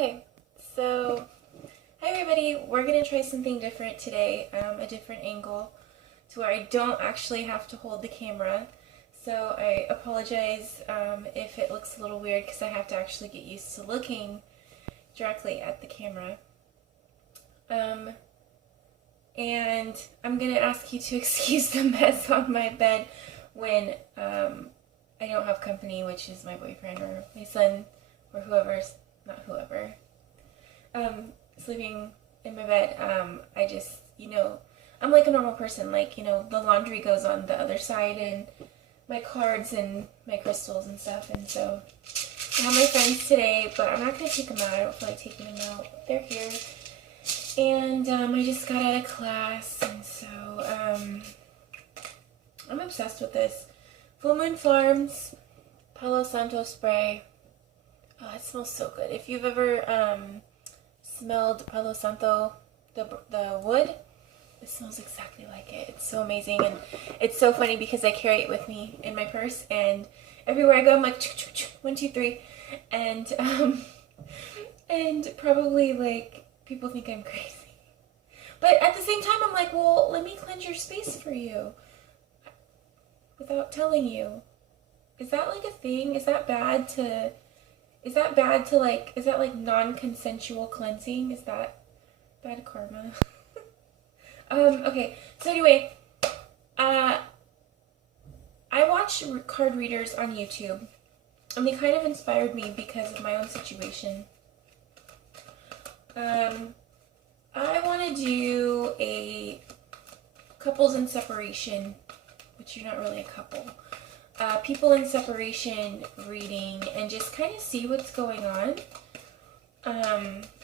Okay, so hi everybody. We're gonna try something different today, a different angle to where I don't actually have to hold the camera. So I apologize if it looks a little weird because I have to actually get used to looking directly at the camera. And I'm gonna ask you to excuse the mess on my bed when I don't have company, which is my boyfriend or my son or whoever's not whoever sleeping in my bed. I just, I'm like a normal person. Like, the laundry goes on the other side and my cards and my crystals and stuff. And so I have my friends today, but I'm not going to take them out. I don't feel like taking them out. They're here. And I just got out of class. And so I'm obsessed with this. Full Moon Farms Palo Santo spray. Oh, it smells so good. If you've ever smelled Palo Santo, the wood, it smells exactly like it. It's so amazing, and it's so funny because I carry it with me in my purse, and everywhere I go, I'm like, 1, 2, 3, and probably like people think I'm crazy, but at the same time, I'm like, well, let me cleanse your space for you without telling you. Is that like a thing? Is that bad to like, is that like non-consensual cleansing? Is that bad karma? Okay, so anyway, I watch card readers on YouTube, and they kind of inspired me because of my own situation. I want to do a couples in separation, which you're not really a couple. People in separation reading and just kind of see what's going on.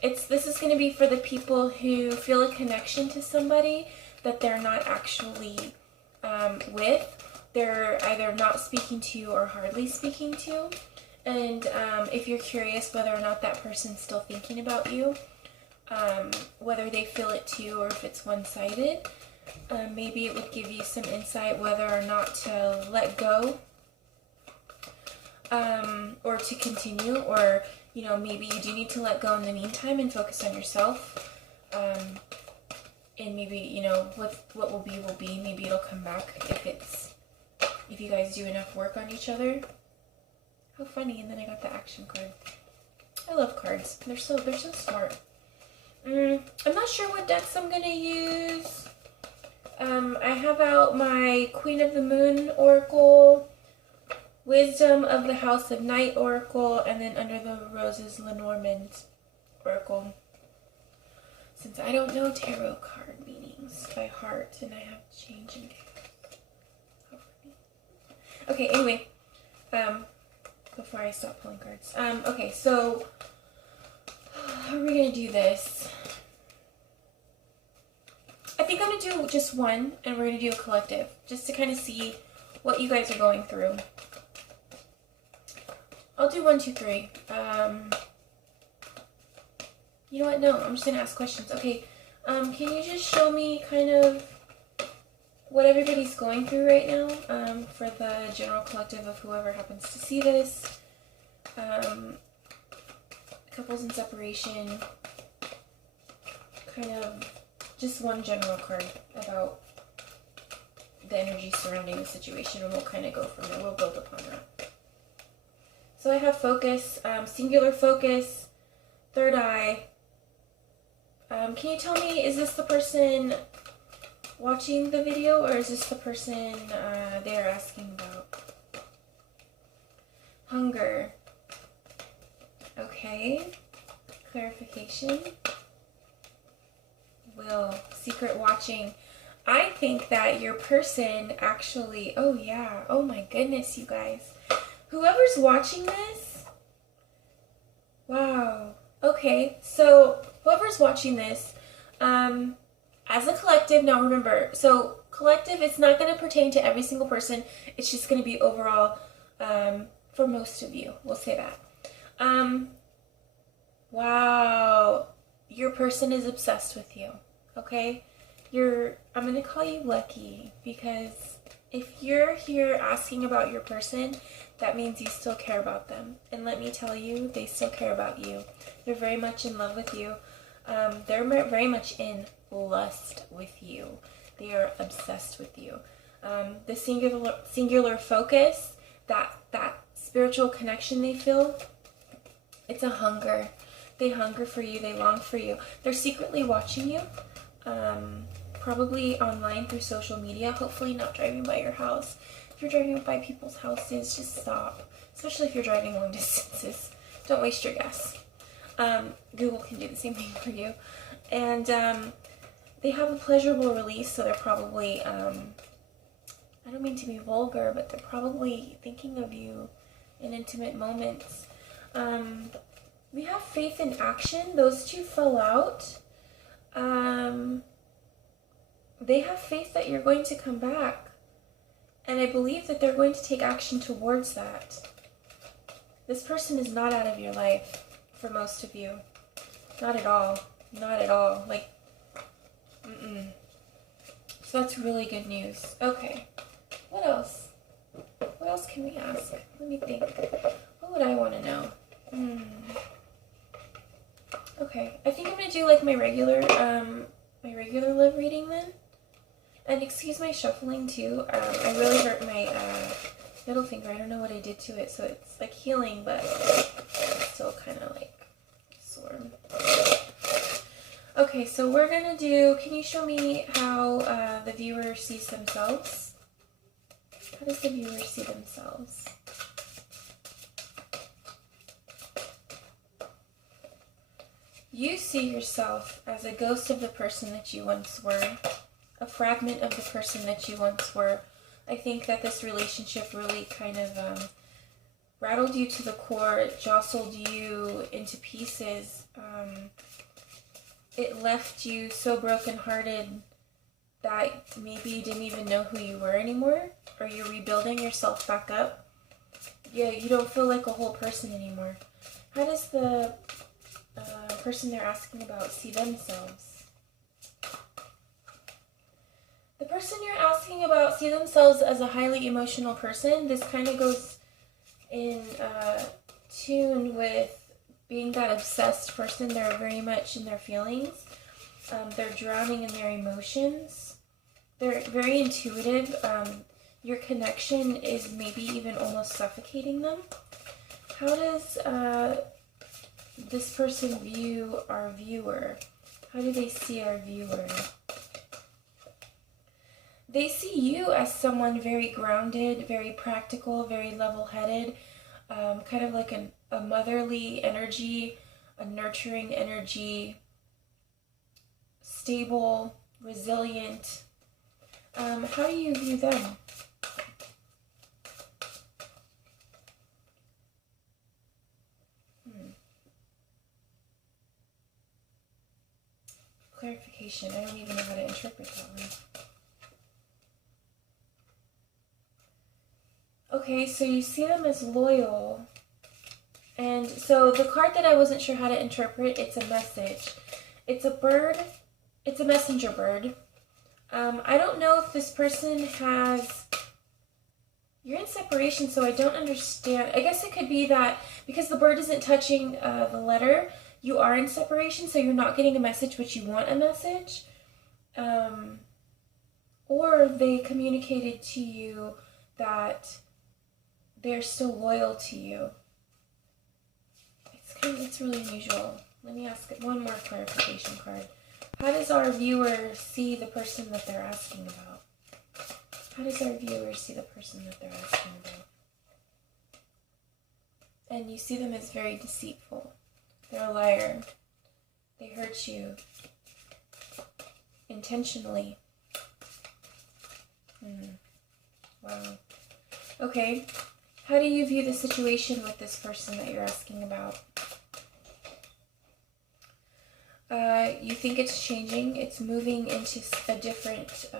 This is going to be for the people who feel a connection to somebody that they're not actually with. They're either not speaking to or hardly speaking to. And if you're curious whether or not that person's still thinking about you, whether they feel it too or if it's one-sided, maybe it would give you some insight whether or not to let go, or to continue, or maybe you do need to let go in the meantime and focus on yourself, and maybe what will be. Maybe it'll come back if you guys do enough work on each other. How funny! And then I got the action card. I love cards. They're so smart. I'm not sure what decks I'm gonna use. I have out my Queen of the Moon Oracle, Wisdom of the House of Night Oracle, and then Under the Roses Lenormand Oracle. Since I don't know tarot card meanings by heart, and I have to change them. Okay, anyway, before I stop pulling cards. Okay, so how are we gonna do this? I think I'm going to do just one, and we're going to do a collective, just to kind of see what you guys are going through. I'll do 1, 2, 3. You know what? No, I'm just going to ask questions. Okay, can you just show me kind of what everybody's going through right now, for the general collective of whoever happens to see this? Couples in separation, kind of just one general card about the energy surrounding the situation, and we'll kind of go from there. We'll build upon that. So I have focus, singular focus, third eye. Can you tell me, is this the person watching the video, or is this the person they're asking about? Hunger. Okay. Clarification. Will. Secret watching. I think that your person actually, oh yeah, oh my goodness, you guys. Whoever's watching this, wow. Okay, so whoever's watching this, as a collective, now remember, so collective, it's not going to pertain to every single person. It's just going to be overall, for most of you. We'll say that. Wow. Your person is obsessed with you, okay? I'm going to call you lucky because If you're here asking about your person, that means you still care about them. And let me tell you, they still care about you. They're very much in love with you. They're very much in lust with you. They are obsessed with you. The singular focus, that spiritual connection they feel, it's a hunger. They hunger for you. They long for you. They're secretly watching you, probably online through social media, hopefully not driving by your house. If you're driving by people's houses, just stop, especially if you're driving long distances. Don't waste your gas. Google can do the same thing for you. And they have a pleasurable release, so they're probably, I don't mean to be vulgar, but they're probably thinking of you in intimate moments. We have faith in action. Those two fell out. They have faith that you're going to come back. And I believe that they're going to take action towards that. This person is not out of your life for most of you. Not at all. Not at all. Like, So that's really good news. Okay. What else? What else can we ask? Let me think. What would I want to know? Okay. I think I'm going to do like my regular love reading then. And excuse my shuffling too. I really hurt my middle finger. I don't know what I did to it, so it's like healing, but it's still kind of like sore. Okay, so we're gonna do. Can you show me how the viewer sees themselves? How does the viewer see themselves? You see yourself as a ghost of the person that you once were. A fragment of the person that you once were. I think that this relationship really kind of rattled you to the core. It jostled you into pieces. It left you so brokenhearted that maybe you didn't even know who you were anymore, or you're rebuilding yourself back up. Yeah, you don't feel like a whole person anymore. How does the person they're asking about see themselves? The person you're asking about see themselves as a highly emotional person. This kind of goes in tune with being that obsessed person. They're very much in their feelings. They're drowning in their emotions. They're very intuitive. Your connection is maybe even almost suffocating them. How does this person view our viewer? How do they see our viewer? They see you as someone very grounded, very practical, very level-headed, kind of like a motherly energy, a nurturing energy, stable, resilient. How do you view them? Clarification. I don't even know how to interpret that one. Okay, so you see them as loyal. And so the card that I wasn't sure how to interpret, it's a message. It's a bird. It's a messenger bird. I don't know if this person has... You're in separation, so I don't understand. I guess it could be that because the bird isn't touching the letter, you are in separation, so you're not getting a message, but you want a message. Or they communicated to you that they're still loyal to you. It's really unusual. Let me ask one more clarification card. How does our viewer see the person that they're asking about? How does our viewer see the person that they're asking about? And you see them as very deceitful. They're a liar. They hurt you intentionally. Wow. Okay. How do you view the situation with this person that you're asking about? You think it's changing? It's moving into a different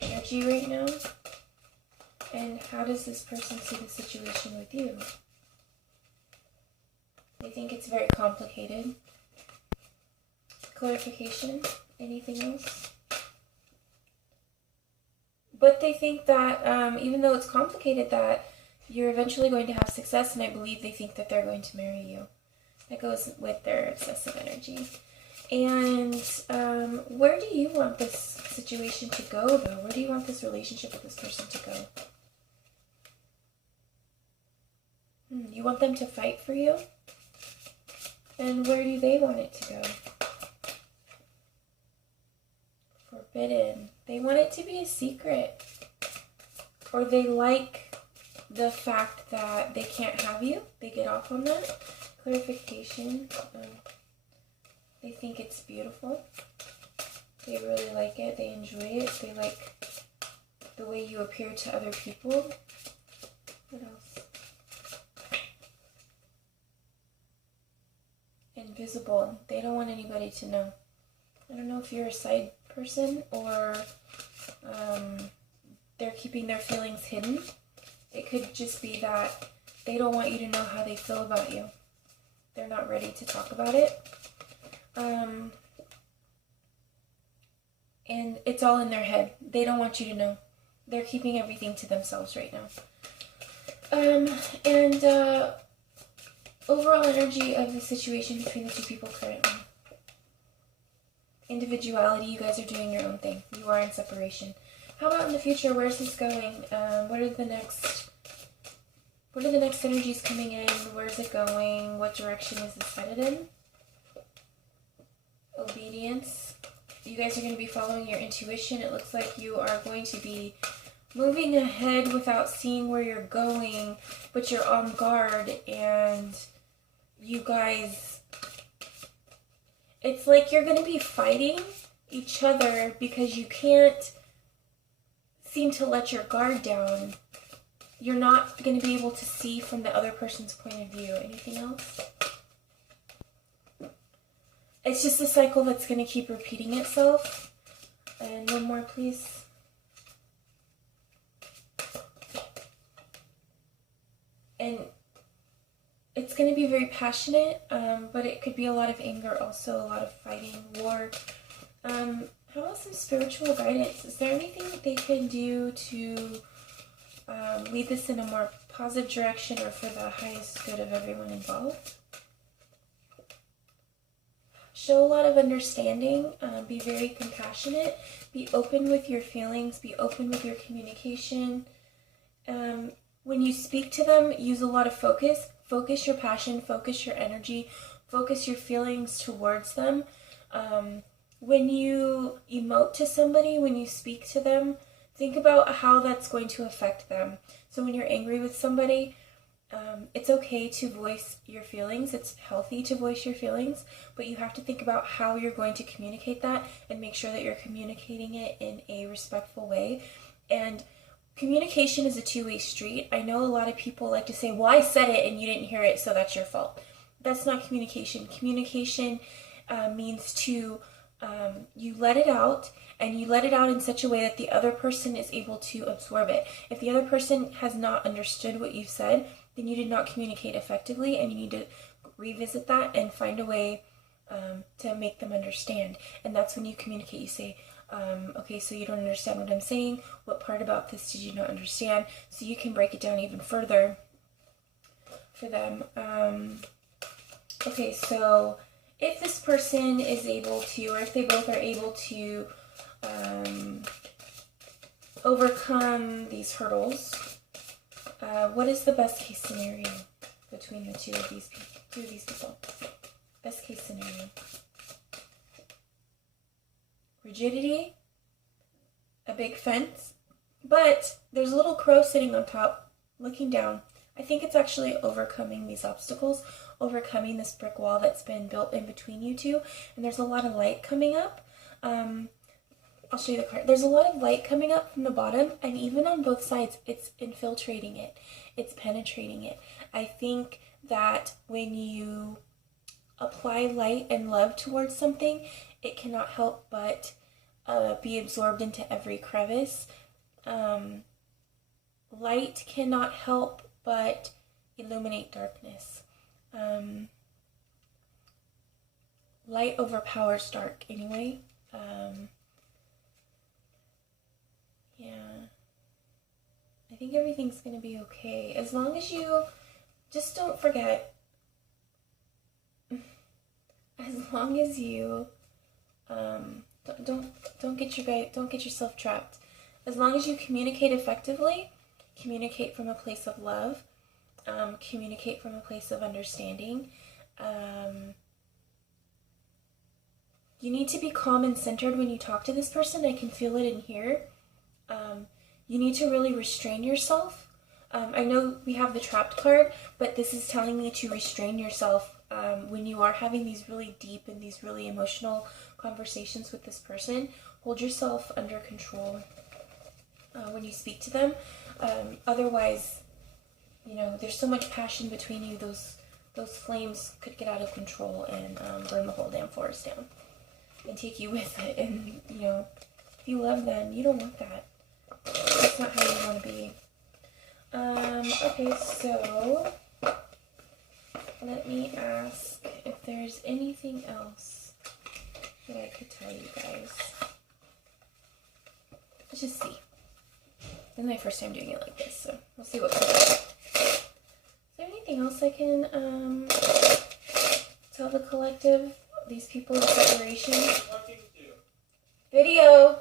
energy right now? And how does this person see the situation with you? They think it's very complicated. Clarification? Anything else? But they think that even though it's complicated, that you're eventually going to have success, and I believe they think that they're going to marry you. That goes with their obsessive energy. And where do you want this situation to go, though? Where do you want this relationship with this person to go? You want them to fight for you? And where do they want it to go? Forbidden. They want it to be a secret. Or they like the fact that they can't have you. They get off on that. Clarification. They think it's beautiful. They really like it. They enjoy it. They like the way you appear to other people. What else? Invisible. They don't want anybody to know. I don't know if you're a side person or they're keeping their feelings hidden. It could just be that they don't want you to know how they feel about you. They're not ready to talk about it. And it's all in their head. They don't want you to know. They're keeping everything to themselves right now. Overall energy of the situation between the two people currently. Individuality, you guys are doing your own thing. You are in separation. How about in the future? Where's this going? What are the next energies coming in? Where's it going? What direction is this headed in? Obedience. You guys are going to be following your intuition. It looks like you are going to be moving ahead without seeing where you're going, but you're on guard, and you guys, it's like you're going to be fighting each other because you can't seem to let your guard down. You're not going to be able to see from the other person's point of view. Anything else? It's just a cycle that's going to keep repeating itself. And one more, please. And it's going to be very passionate, but it could be a lot of anger also, a lot of fighting, war. How about some spiritual guidance? Is there anything that they can do to lead this in a more positive direction or for the highest good of everyone involved? Show a lot of understanding, be very compassionate, be open with your feelings, be open with your communication. When you speak to them, use a lot of focus. Focus your passion, focus your energy, focus your feelings towards them. When you emote to somebody, when you speak to them, think about how that's going to affect them. So when you're angry with somebody, it's okay to voice your feelings. It's healthy to voice your feelings, but you have to think about how you're going to communicate that and make sure that you're communicating it in a respectful way. And communication is a two-way street. I know a lot of people like to say, well, I said it and you didn't hear it, so that's your fault. That's not communication. Communication means to, you let it out, and you let it out in such a way that the other person is able to absorb it. If the other person has not understood what you've said, then you did not communicate effectively, and you need to revisit that and find a way to make them understand. And that's when you communicate. You say, okay, so you don't understand what I'm saying. What part about this did you not understand? So you can break it down even further for them. Okay, so if this person is able to, or if they both are able to overcome these hurdles, what is the best case scenario between the two of these people? Best case scenario. Rigidity, a big fence, but there's a little crow sitting on top looking down. I think it's actually overcoming these obstacles, overcoming this brick wall that's been built in between you two, and there's a lot of light coming up. I'll show you the card. There's a lot of light coming up from the bottom, and even on both sides, it's infiltrating it. It's penetrating it. I think that when you apply light and love towards something, it cannot help but be absorbed into every crevice. Light cannot help but illuminate darkness. Light overpowers dark anyway. Yeah. I think everything's gonna be okay. As long as you just don't forget, as long as you don't get yourself trapped. As long as you communicate effectively, communicate from a place of love, communicate from a place of understanding. You need to be calm and centered when you talk to this person. I can feel it in here. You need to really restrain yourself. I know we have the trapped card, but this is telling me to restrain yourself when you are having these really deep and these really emotional conversations with this person. Hold yourself under control when you speak to them. Otherwise, there's so much passion between you, those flames could get out of control and burn the whole damn forest down and take you with it. And, if you love them, you don't want that. That's not how you want to be. Okay, so let me ask if there's anything else that I could tell you guys. Let's just see. This is my first time doing it like this, so we'll see what comes out. Is there anything else I can tell the collective? These people in separation? Video!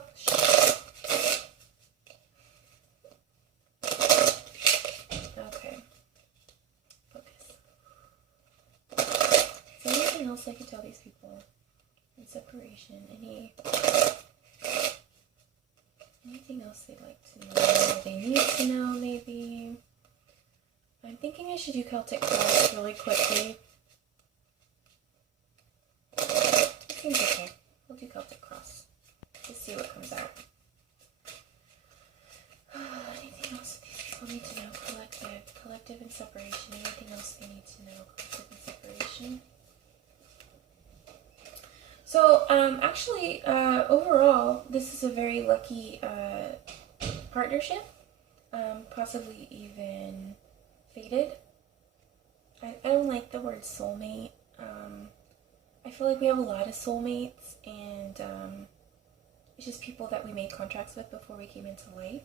Okay. Focus. Is there anything else I can tell these people in separation? Anything else they'd like to know? They need to know, maybe? I'm thinking I should do Celtic Cross really quickly. It seems okay. We'll do Celtic Cross. Let's see what comes out. Anything else these people need to know? Collective and separation. Anything else they need to know? Collective and separation. So, actually, overall, this is a very lucky partnership. Possibly even fated. I don't like the word soulmate. I feel like we have a lot of soulmates, and it's just people that we made contracts with before we came into life.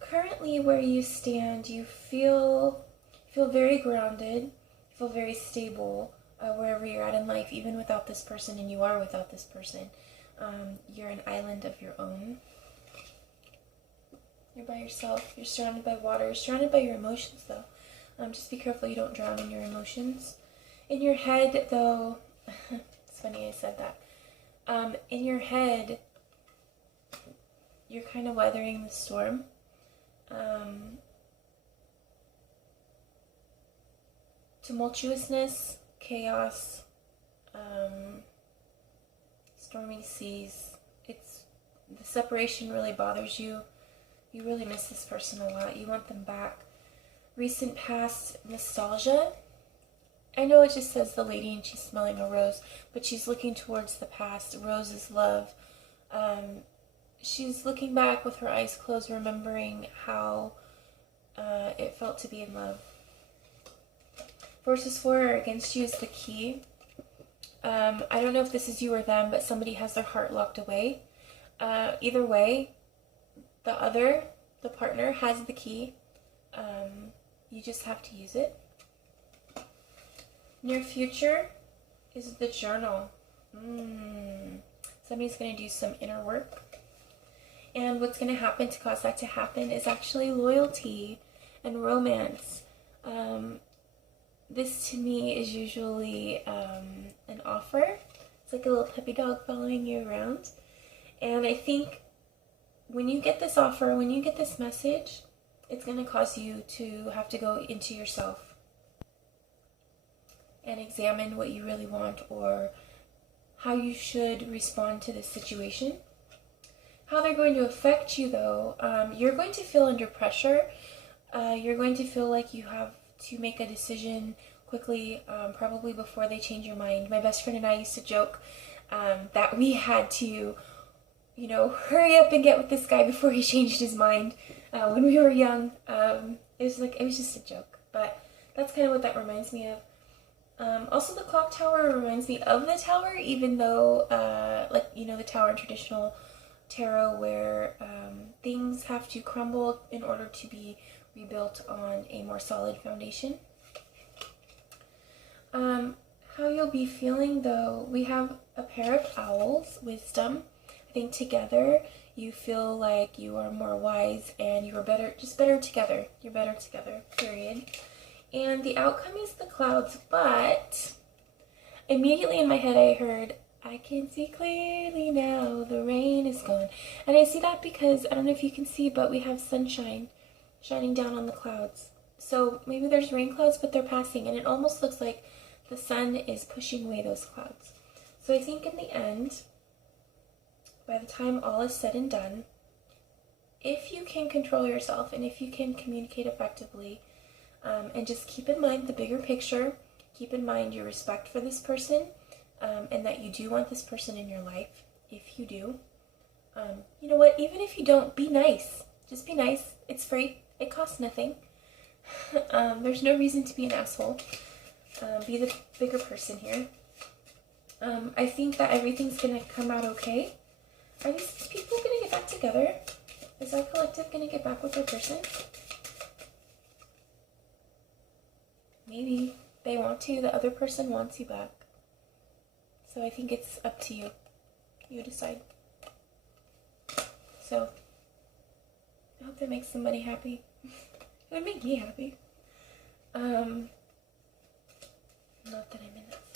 Currently, where you stand, you feel very grounded, you feel very stable wherever you're at in life, even without this person, and you are without this person. You're an island of your own. You're by yourself. You're surrounded by water. You're surrounded by your emotions, though. Just be careful you don't drown in your emotions. In your head, though, it's funny I said that. In your head, you're kind of weathering the storm. Tumultuousness, chaos, stormy seas. The separation really bothers you. You really miss this person a lot. You want them back. Recent past nostalgia. I know it just says the lady and she's smelling a rose, but she's looking towards the past. Rose is love. She's looking back with her eyes closed, remembering how it felt to be in love. Forces for or against you is the key. I don't know if this is you or them, but somebody has their heart locked away. Either way, the partner has the key. You just have to use it. Near future is the journal. Somebody's going to do some inner work. And what's going to happen to cause that to happen is actually loyalty and romance. This to me is usually an offer. It's like a little puppy dog following you around. And I think when you get this offer, when you get this message, it's going to cause you to have to go into yourself and examine what you really want or how you should respond to this situation. How they're going to affect you, though, you're going to feel under pressure. You're going to feel like you have to make a decision quickly, probably before they change your mind. My best friend and I used to joke that we had to, hurry up and get with this guy before he changed his mind when we were young. It was just a joke, but that's kind of what that reminds me of. Also, the clock tower reminds me of the tower, even though, the tower in traditional tarot where things have to crumble in order to be rebuilt on a more solid foundation. How you'll be feeling though, we have a pair of owls, wisdom. I think together you feel like you are more wise and you are better, just better together. You're better together, period. And the outcome is the clouds, but immediately in my head I heard, I can see clearly now, the rain is gone. And I see that because, I don't know if you can see, but we have sunshine shining down on the clouds. So maybe there's rain clouds, but they're passing, and it almost looks like the sun is pushing away those clouds. So I think in the end, by the time all is said and done, if you can control yourself and if you can communicate effectively, and just keep in mind the bigger picture, keep in mind your respect for this person, and that you do want this person in your life. If you do, you know what, even if you don't, be nice. Just be nice. It's free. It costs nothing. There's no reason to be an asshole. Be the bigger person here. I think that everything's going to come out okay. Are these people going to get back together? Is our collective going to get back with their person? Maybe they want to. The other person wants you back. So I think it's up to you. You decide. So I hope that makes somebody happy. It would make me happy. Not that I'm in that